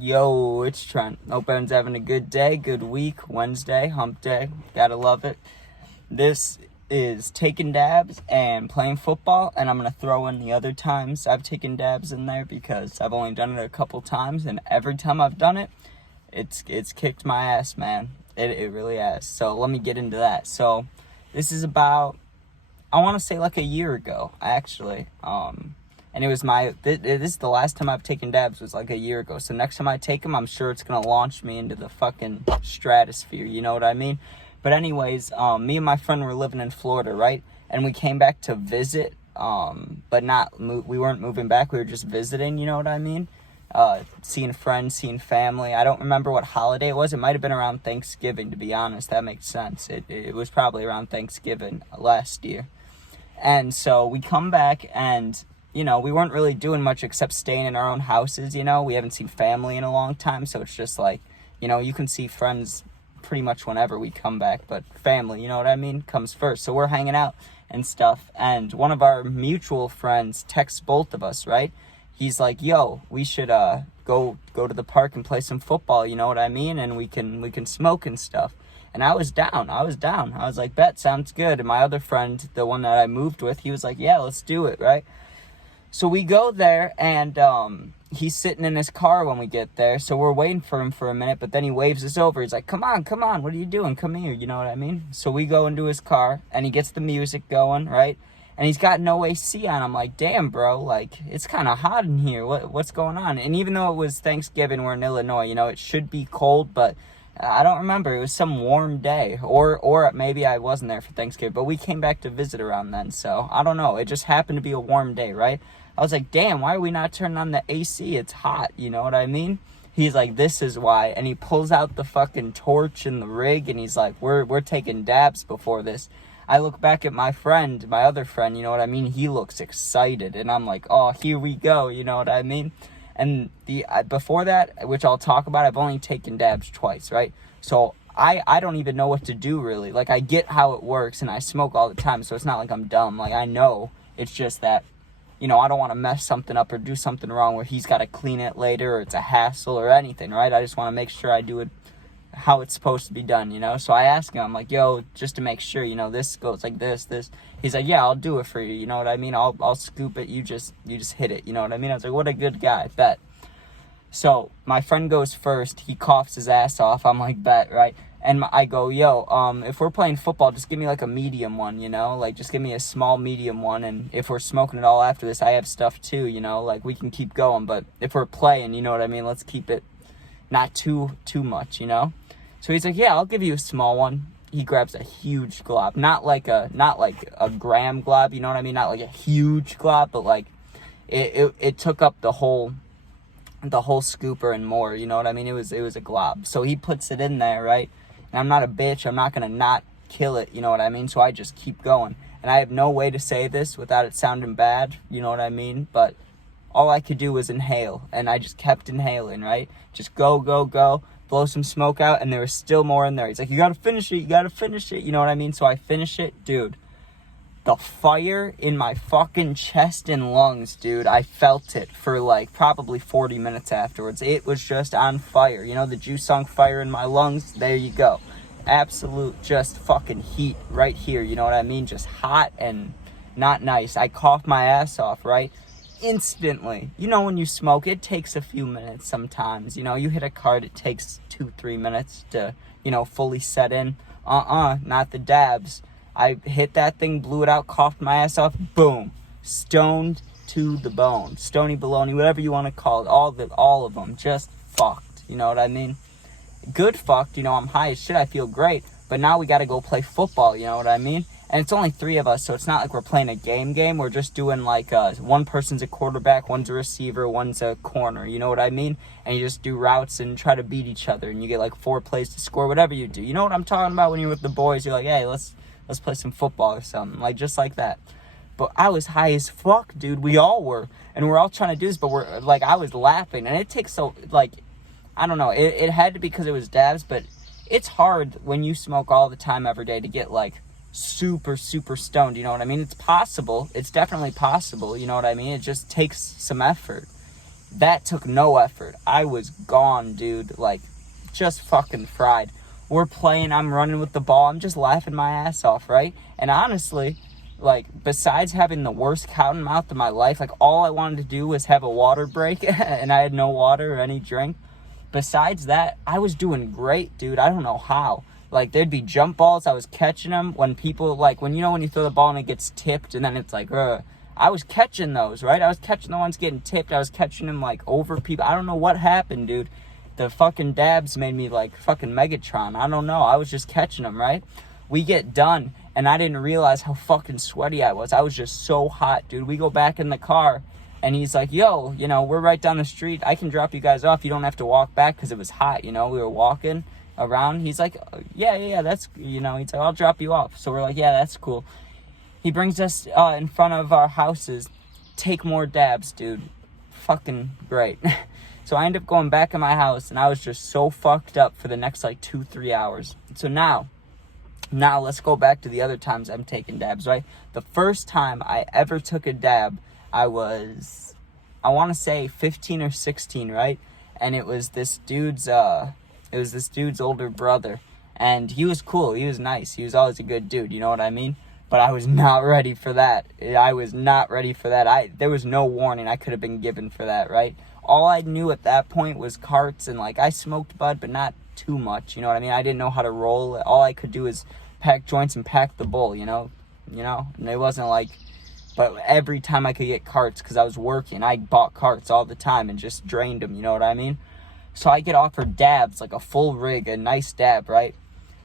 Yo, it's Trent. Hope everyone's having a good day, good week, Wednesday, hump day. Gotta love it. This is taking dabs and playing football, and I'm going to throw in the other times I've taken dabs in there because I've only done it a couple times, and every time I've done it, it's kicked my ass, man. It really has. So let me get into that. So this is about, I want to say like a year ago, actually. And it was this is the last time I've taken dabs was like a year ago. So next time I take them, I'm sure it's going to launch me into the fucking stratosphere. You know what I mean? But anyways, me and my friend were living in Florida, right? And we came back to visit, but we weren't moving back. We were just visiting, you know what I mean? Seeing friends, seeing family. I don't remember what holiday it was. It might have been around Thanksgiving, to be honest. That makes sense. It was probably around Thanksgiving last year. And so we come back and, you know, we weren't really doing much except staying in our own houses, you know? We haven't seen family in a long time, so it's just like, you know, you can see friends pretty much whenever we come back, but family, you know what I mean, comes first. So we're hanging out and stuff, and one of our mutual friends texts both of us, right? He's like, yo, we should go to the park and play some football, you know what I mean, and we can smoke and stuff. And I was down. I was like, bet, sounds good. And my other friend, the one that I moved with, he was like, yeah, let's do it, right? So we go there, and he's sitting in his car when we get there, so we're waiting for him for a minute, but then he waves us over. He's like, come on, what are you doing? Come here, you know what I mean? So we go into his car, and he gets the music going, right? And he's got no AC on. I'm like, damn, bro, like, it's kind of hot in here. What's going on? And even though it was Thanksgiving, we're in Illinois, you know, it should be cold, but I don't remember. It was some warm day, or maybe I wasn't there for Thanksgiving, but we came back to visit around then, so I don't know. It just happened to be a warm day, right? I was like, damn, why are we not turning on the AC? It's hot, you know what I mean? He's like, this is why. And he pulls out the fucking torch and the rig, and he's like, we're taking dabs before this. I look back at my friend, my other friend, you know what I mean? He looks excited, and I'm like, oh, here we go, you know what I mean? And before that, which I'll talk about, I've only taken dabs twice, right? So I don't even know what to do, really. Like, I get how it works, and I smoke all the time, so it's not like I'm dumb. Like, I know. It's just that, you know, I don't want to mess something up or do something wrong where he's got to clean it later or it's a hassle or anything, right? I just want to make sure I do it how it's supposed to be done, you know? So I ask him, I'm like, yo, just to make sure, you know, this goes like this. He's like, yeah, I'll do it for you, you know what I mean? I'll scoop it, you just hit it, you know what I mean? I was like, what a good guy, bet. So my friend goes first, he coughs his ass off, I'm like, bet, right? And I go, yo, if we're playing football, just give me like a medium one, you know? Like, just give me a small medium one, and if we're smoking it all after this, I have stuff too, you know? Like, we can keep going, but if we're playing, you know what I mean? Let's keep it not too much, you know? So he's like, yeah, I'll give you a small one. He grabs a huge glob, not like a gram glob, you know what I mean? Not like a huge glob, but like, it took up the whole scooper and more, you know what I mean? It was a glob. So he puts it in there, right? And I'm not a bitch. I'm not going to not kill it, you know what I mean? So I just keep going. And I have no way to say this without it sounding bad, you know what I mean? But all I could do was inhale, and I just kept inhaling, right? Just go, blow some smoke out, and there was still more in there. He's like, you got to finish it, you know what I mean? So I finish it, dude. The fire in my fucking chest and lungs, dude, I felt it for like probably 40 minutes afterwards. It was just on fire. You know, the juice song Fire in My Lungs? There you go. Absolute just fucking heat right here, you know what I mean? Just hot and not nice. I coughed my ass off, right? Instantly. You know, when you smoke, it takes a few minutes sometimes. You know, you hit a card, it takes 2-3 minutes to, you know, fully set in. Not the dabs. I hit that thing, blew it out, coughed my ass off, boom. Stoned to the bone. Stony baloney, whatever you want to call it. All of them. Just fucked. You know what I mean? Good fucked. You know, I'm high as shit. I feel great. But now we got to go play football. You know what I mean? And it's only 3 of us, so it's not like we're playing a game. We're just doing like one person's a quarterback, one's a receiver, one's a corner. You know what I mean? And you just do routes and try to beat each other. And you get like 4 plays to score, whatever you do. You know what I'm talking about when you're with the boys? You're like, hey, let's play some football or something, like just like that. But I was high as fuck, dude. We all were, and we're all trying to do this, but we're like, I was laughing, and it takes so, like, I don't know, it had to be because it was dabs, but it's hard when you smoke all the time every day to get like super stoned, you know what I mean? It's possible, it's definitely possible, you know what I mean? It just takes some effort. That took no effort. I was gone, dude. Like, just fucking fried. We're playing, I'm running with the ball, I'm just laughing my ass off, right? And honestly, like, besides having the worst cotton mouth of my life, like, all I wanted to do was have a water break, and I had no water or any drink. Besides that, I was doing great, dude. I don't know how. Like, there'd be jump balls, I was catching them when people, like, when you throw the ball and it gets tipped, and then it's like, I was catching those, right? I was catching the ones getting tipped. I was catching them, like, over people. I don't know what happened, dude. The fucking dabs made me like fucking Megatron. I don't know. I was just catching them, right? We get done, and I didn't realize how fucking sweaty I was. I was just so hot, dude. We go back in the car, and he's like, yo, we're right down the street. I can drop you guys off. You don't have to walk back because it was hot, We were walking around. He's like, yeah, that's, he's like, I'll drop you off. So we're like, yeah, that's cool. He brings us in front of our houses. Take more dabs, dude. Fucking great. So I ended up going back in my house, and I was just so fucked up for the next, 2-3 hours. So now let's go back to the other times I'm taking dabs, right? The first time I ever took a dab, I was, I want to say 15 or 16, right? And it was this dude's older brother. And he was cool. He was nice. He was always a good dude, you know what I mean? But I was not ready for that. I was not ready for that. There was no warning I could have been given for that, right? All I knew at that point was carts, and I smoked bud, but not too much, you know what I mean? I didn't know how to roll. All I could do is pack joints and pack the bowl, and it wasn't but every time I could get carts, because I was working, I bought carts all the time and just drained them, you know what I mean? So I get offered dabs, a full rig, a nice dab, right?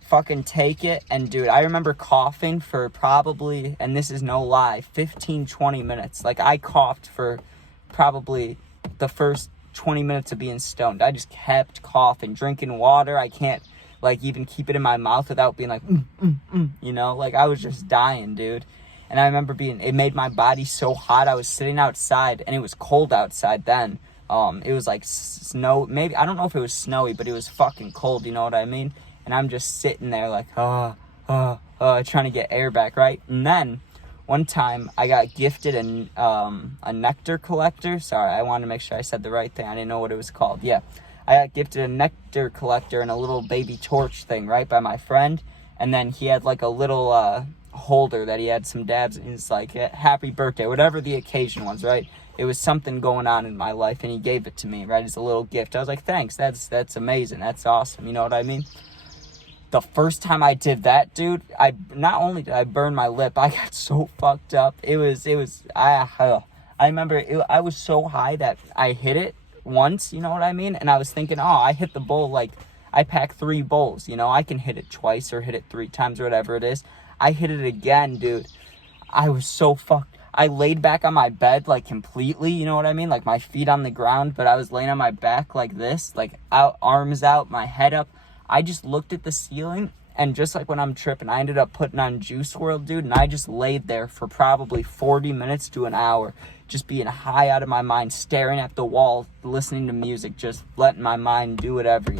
Fucking take it, and dude, I remember coughing for probably, and this is no lie, 15-20 minutes. I coughed for probably the first 20 minutes of being stoned. I just kept coughing, drinking water. I can't even keep it in my mouth without being I was just dying, dude. And I remember it made my body so hot. I was sitting outside, and it was cold outside then. It was snow, maybe, I don't know if it was snowy, but it was fucking cold, you know what I mean? And I'm just sitting there trying to get air back, right? And then one time I got gifted a nectar collector. Sorry, I wanted to make sure I said the right thing. I didn't know what it was called. Yeah, I got gifted a nectar collector and a little baby torch thing, right, by my friend. And then he had a little holder that he had some dabs, and he's like, happy birthday, whatever the occasion was, right? It was something going on in my life, and he gave it to me, right, as a little gift. I was like, thanks, that's amazing, that's awesome, you know what I mean? The first time I did that, dude, I not only did I burn my lip, I got so fucked up. I remember I was so high that I hit it once, you know what I mean? And I was thinking, I hit the bowl, I pack 3 bowls, I can hit it twice or hit it 3 times or whatever it is. I hit it again, dude. I was so fucked. I laid back on my bed, completely, you know what I mean? My feet on the ground, but I was laying on my back like this, arms out, my head up. I just looked at the ceiling, and just like when I'm tripping, I ended up putting on Juice WRLD, dude, and I just laid there for probably 40 minutes to an hour, just being high out of my mind, staring at the wall, listening to music, just letting my mind do whatever,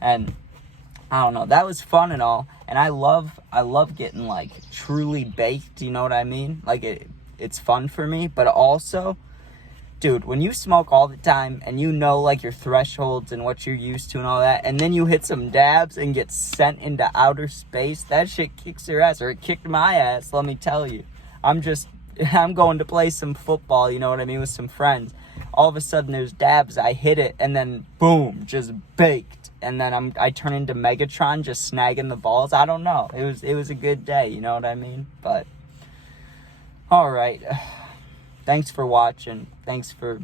And I don't know, that was fun and all, and I love getting, truly baked, you know what I mean? It's fun for me, but also, dude, when you smoke all the time and your thresholds and what you're used to and all that, and then you hit some dabs and get sent into outer space, that shit kicks your ass, or it kicked my ass, let me tell you. I'm going to play some football, you know what I mean, with some friends. All of a sudden there's dabs, I hit it, and then boom, just baked. And then I turn into Megatron, just snagging the balls. I don't know. It was a good day, you know what I mean? But, alright. Thanks for watching. Thanks for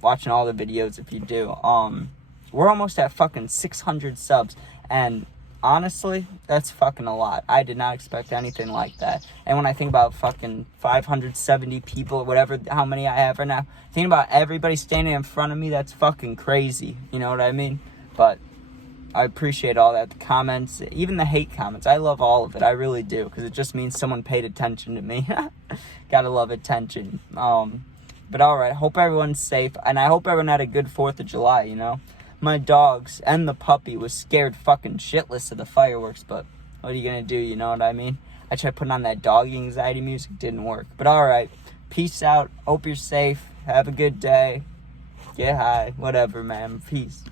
watching all the videos if you do. We're almost at fucking 600 subs, and honestly, that's fucking a lot. I did not expect anything like that. And when I think about fucking 570 people, whatever, how many I have right now, thinking about everybody standing in front of me, that's fucking crazy. You know what I mean? But I appreciate all that. The comments, even the hate comments, I love all of it. I really do, because it just means someone paid attention to me. Gotta love attention. But alright, hope everyone's safe, and I hope everyone had a good 4th of July, My dogs and the puppy was scared fucking shitless of the fireworks, but what are you gonna do, you know what I mean? I tried putting on that dog anxiety music, didn't work. But alright, peace out, hope you're safe, have a good day. Get high. Whatever, man. Peace.